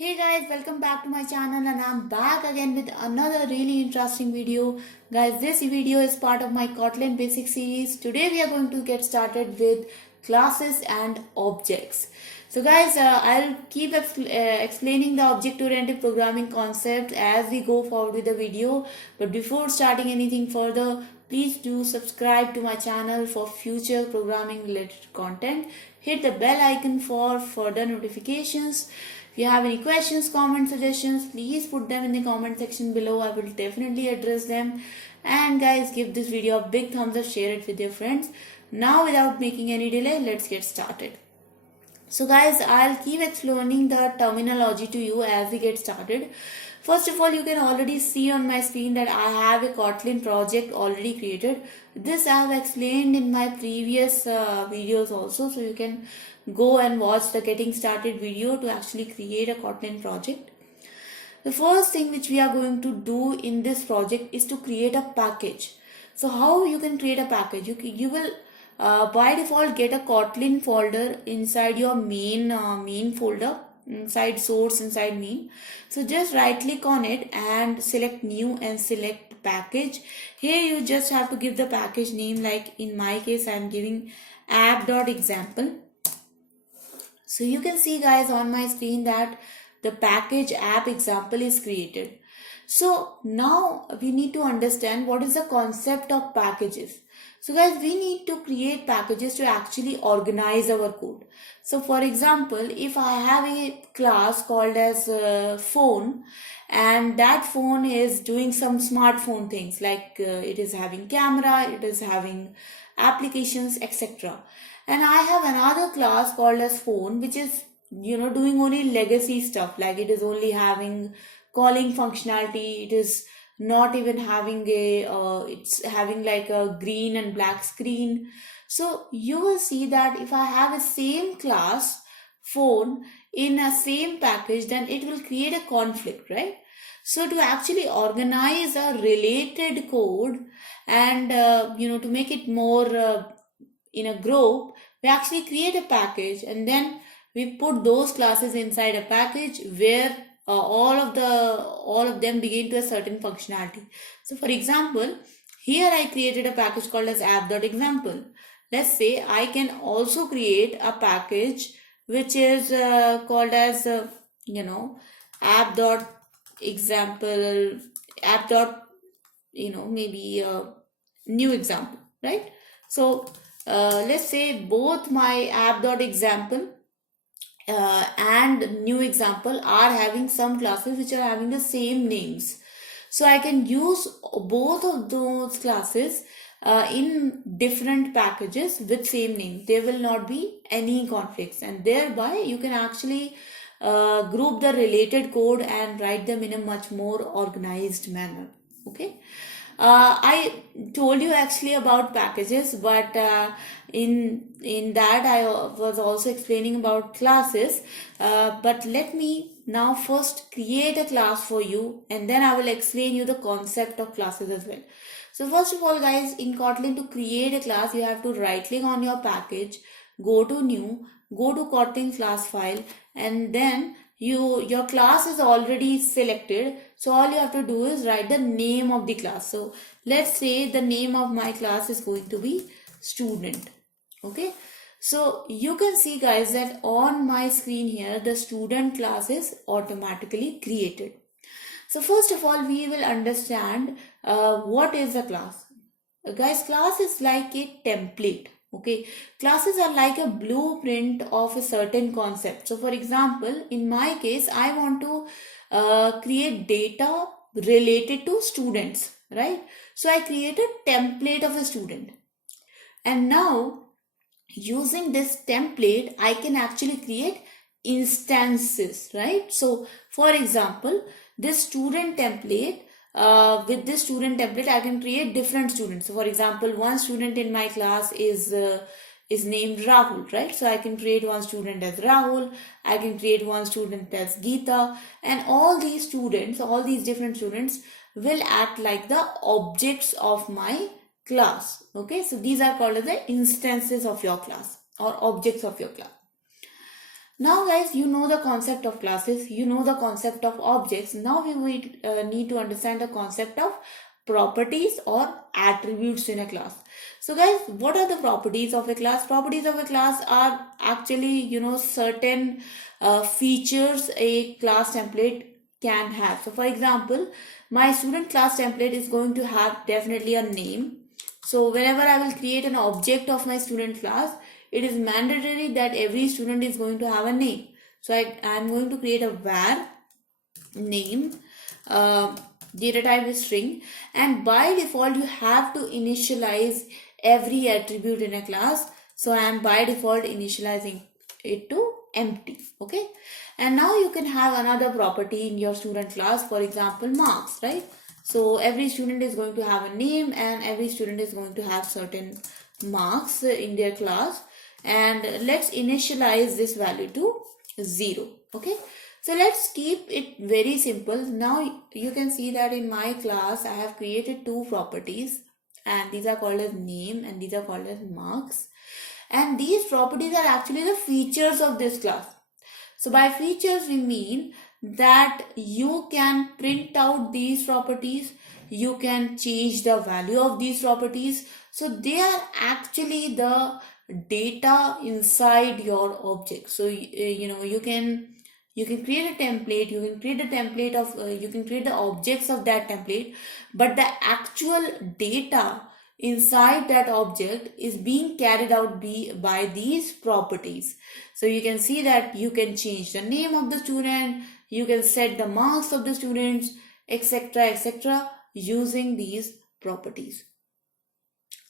Hey guys, welcome back to my channel and I'm back again with another really interesting video. Guys, this video is part of my Kotlin basic series. Today we are going to get started with classes and objects. So guys, I'll keep explaining the object-oriented programming concept as we go forward with the video. But before starting anything further, please do subscribe to my channel for future programming related content. Hit the bell icon for further notifications. If you have any questions, comments, suggestions, please put them in the comment section below. I will definitely address them. And guys, give this video a big thumbs up, share it with your friends. Now without making any delay, let's get started. So guys, I'll keep explaining the terminology to you as we get started. First of all, you can already see on my screen that I have a Kotlin project already created. This I have explained in my previous videos also, so you can go and watch the getting started video to actually create a Kotlin project. The first thing which we are going to do in this project is to create a package. So how you can create a package? You will by default get a Kotlin folder inside your main folder, inside source, inside main. So just right click on it and select new and select package. Here you just have to give the package name, like in my case I am giving app.example. So you can see guys on my screen that the package app example is created. So now we need to understand what is the concept of packages. So guys, we need to create packages to actually organize our code. So for example, if I have a class called as phone, and that phone is doing some smartphone things like it is having camera, it is having applications, etc. And I have another class called as phone, which is doing only legacy stuff, like it is only having calling functionality, it is not even having it's having like a green and black screen. So you will see that if I have a same class phone in a same package, then it will create a conflict, right? So to actually organize a related code and to make it more in a group, we actually create a package and then we put those classes inside a package where all of them begin to a certain functionality. So for example, here I created a package called as app.example. Let's say I can also create a package which is called as app.example, maybe new example, right? So let's say both my app.example and new example are having some classes which are having the same names. So I can use both of those classes in different packages with same name. There will not be any conflicts, and thereby you can actually group the related code and write them in a much more organized manner. Okay. I told you actually about packages, but in that I was also explaining about classes. But let me now first create a class for you, and then I will explain you the concept of classes as well. So first of all, guys, in Kotlin, to create a class, you have to right click on your package, go to new, go to Kotlin class file, and then your class is already selected. So all you have to do is write the name of the class. So let's say the name of my class is going to be student. Okay. So you can see guys that on my screen here, the student class is automatically created. So first of all, we will understand what is a class. Guys, class is like a template. Okay, classes are like a blueprint of a certain concept. So for example, in my case, I want to create data related to students, right? So I create a template of a student, and now using this template I can actually create instances, right? So for example, this student template, with this student template I can create different students. So for example, one student in my class is named Rahul, right? So I can create one student as Rahul, I can create one student as Geeta, and all these students, all these different students will act like the objects of my class. Okay, so these are called as the instances of your class or objects of your class. Now guys, you know the concept of classes, you know the concept of objects. Now we need to understand the concept of properties or attributes in a class. So guys, what are the properties of a class? Properties of a class are actually, certain features a class template can have. So for example, my student class template is going to have definitely a name. So whenever I will create an object of my student class, it is mandatory that every student is going to have a name. So I am going to create a var name, data type is string, and by default you have to initialize every attribute in a class. So I am by default initializing it to empty. Okay, and now you can have another property in your student class, for example marks, right? So every student is going to have a name and every student is going to have certain marks in their class, and let's initialize this value to 0. Okay, so let's keep it very simple. Now you can see that in my class I have created two properties, and these are called as name and these are called as marks, and these properties are actually the features of this class. So by features we mean that you can print out these properties, you can change the value of these properties. So they are actually the data inside your object. So you can create a template, you can create a template of you can create the objects of that template, but the actual data inside that object is being carried out by these properties. So you can see that you can change the name of the student, you can set the marks of the students, etc, etc, using these properties.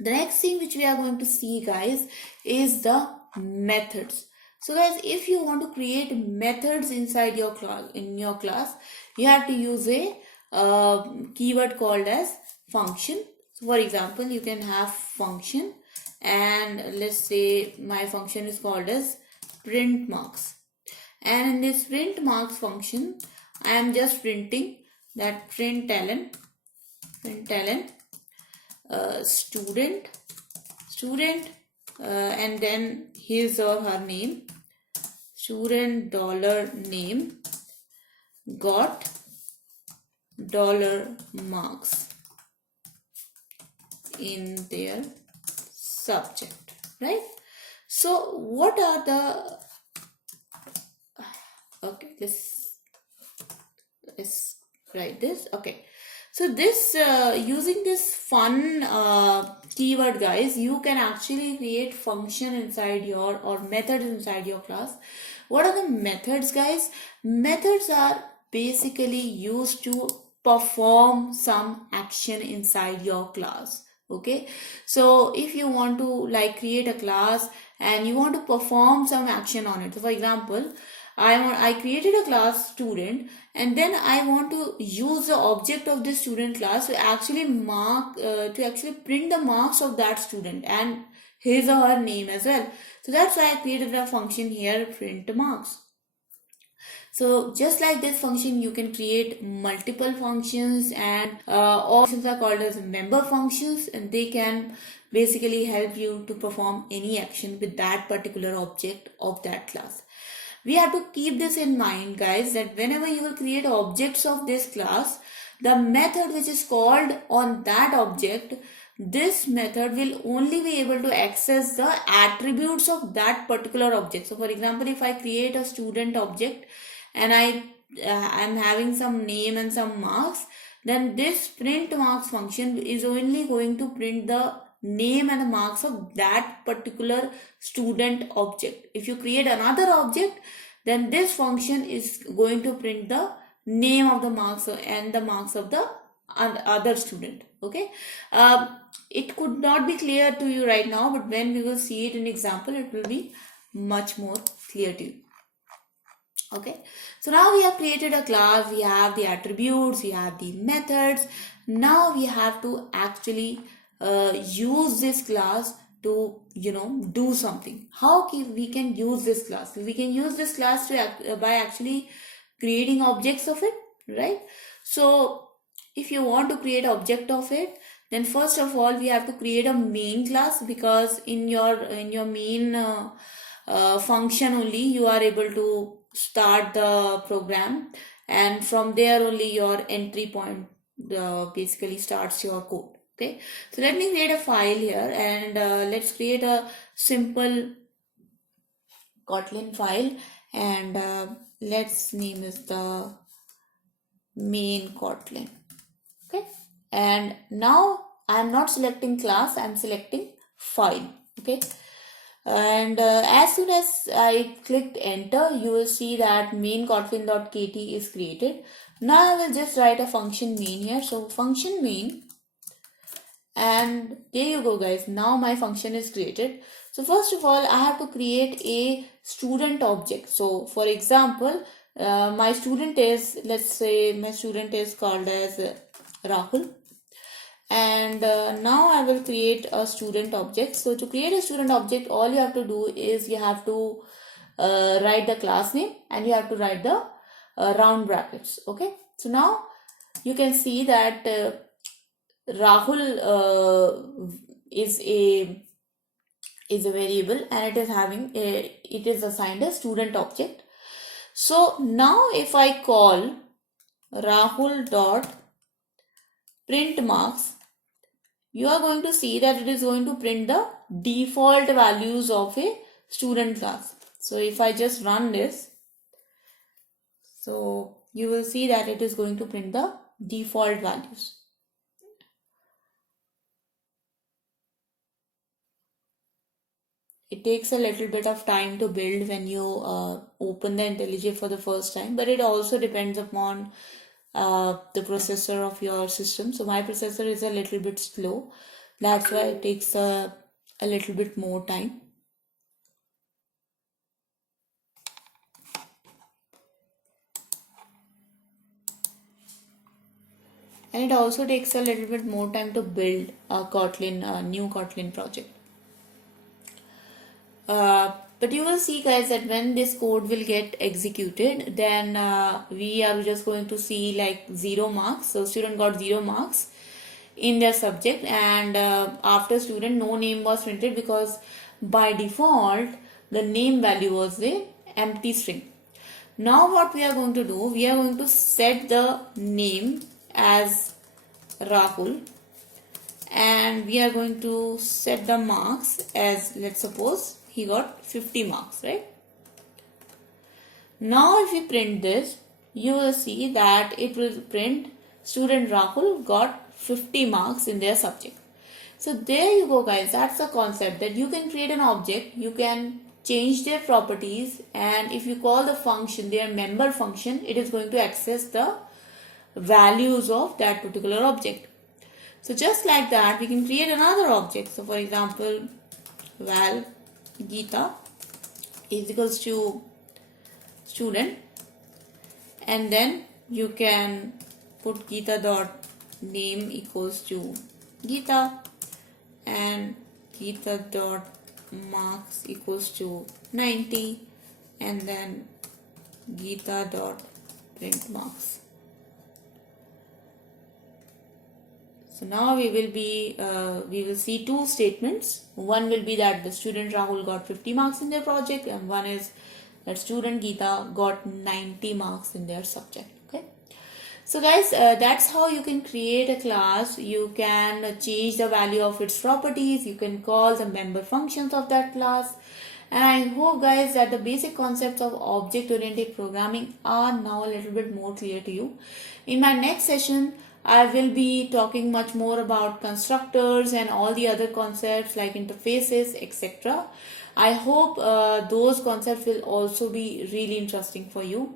The next thing which we are going to see guys is the methods. So guys, if you want to create methods inside your class, you have to use a keyword called as function. So for example, you can have function, and let's say my function is called as print marks, and in this print marks function I am just printing that println student and then his or her name, student $name got $marks in their subject, right? So what are the okay, let's write this. Okay, so this using this fun keyword guys, you can actually create function inside your or methods inside your class. What are the methods guys? Methods are basically used to perform some action inside your class. Okay, so if you want to like create a class and you want to perform some action on it, so for example, I created a class student, and then I want to use the object of this student class to actually print the marks of that student and his or her name as well. So that's why I created a function here, print marks. So just like this function, you can create multiple functions, and all functions are called as member functions, and they can basically help you to perform any action with that particular object of that class. We have to keep this in mind guys, that whenever you will create objects of this class, the method which is called on that object, this method will only be able to access the attributes of that particular object. So for example, if I create a student object and I'm having some name and some marks, then this print marks function is only going to print the name and the marks of that particular student object. If you create another object, then this function is going to print the name of the marks and the marks of the other student. Okay, it could not be clear to you right now, but when we will see it in example, it will be much more clear to you. Okay, so now we have created a class, we have the attributes, we have the methods. Now we have to actually use this class to do something. How we can use this class? We can use this class to by actually creating objects of it, right? So if you want to create object of it, then first of all we have to create a main class, because in your main function only you are able to start the program, and from there only your entry point basically starts your code. Okay, so let me create a file here, and let's create a simple Kotlin file, and let's name is the main Kotlin. Okay, and now I'm not selecting class, I'm selecting file. Okay, and as soon as I clicked enter, you will see that main kotlin.kt is created. Now I will just write a function main here. So function main, and there you go guys, now my function is created. So first of all, I have to create a student object. So for example, my student is, let's say my student is called as Rahul, and now I will create a student object. So to create a student object, all you have to do is you have to write the class name, and you have to write the round brackets. Okay, so now you can see that Rahul is a variable, and it is having it is assigned a student object. So now if I call Rahul dot print marks, you are going to see that it is going to print the default values of a student class. So if I just run this, so you will see that it is going to print the default values. It takes a little bit of time to build when you open the IntelliJ for the first time, but it also depends upon the processor of your system. So my processor is a little bit slow. That's why it takes a little bit more time. And it also takes a little bit more time to build a new Kotlin project. But you will see guys that when this code will get executed, then we are just going to see like 0 marks. So student got 0 marks in their subject, and after student no name was printed, because by default the name value was the empty string. Now what we are going to do, we are going to set the name as Rahul, and we are going to set the marks as, let's suppose he got 50 marks, right? Now if we print this, you will see that it will print student Rahul got 50 marks in their subject. So there you go guys, that's the concept, that you can create an object, you can change their properties, and if you call the function, their member function, it is going to access the values of that particular object. So just like that, we can create another object. So for example, val Geeta is equals to student, and then you can put Geeta dot name equals to Geeta, and Geeta dot marks equals to 90, and then Geeta dot print marks. So now we will see two statements. One will be that the student Rahul got 50 marks in their project, and one is that student Geeta got 90 marks in their subject. Okay. So guys, that's how you can create a class. You can change the value of its properties. You can call the member functions of that class. And I hope guys that the basic concepts of object-oriented programming are now a little bit more clear to you. In my next session, I will be talking much more about constructors and all the other concepts like interfaces, etc. I hope those concepts will also be really interesting for you.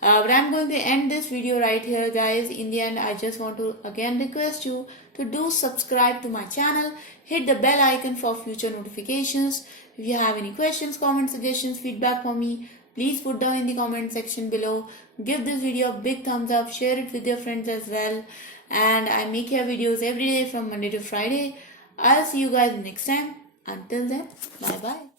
But I'm going to end this video right here guys. In the end, I just want to again request you to do subscribe to my channel, hit the bell icon for future notifications. If you have any questions, comments, suggestions, feedback for me, please put down in the comment section below. Give this video a big thumbs up, share it with your friends as well. And I make here videos every day from Monday to Friday. I'll see you guys next time. Until then, bye bye.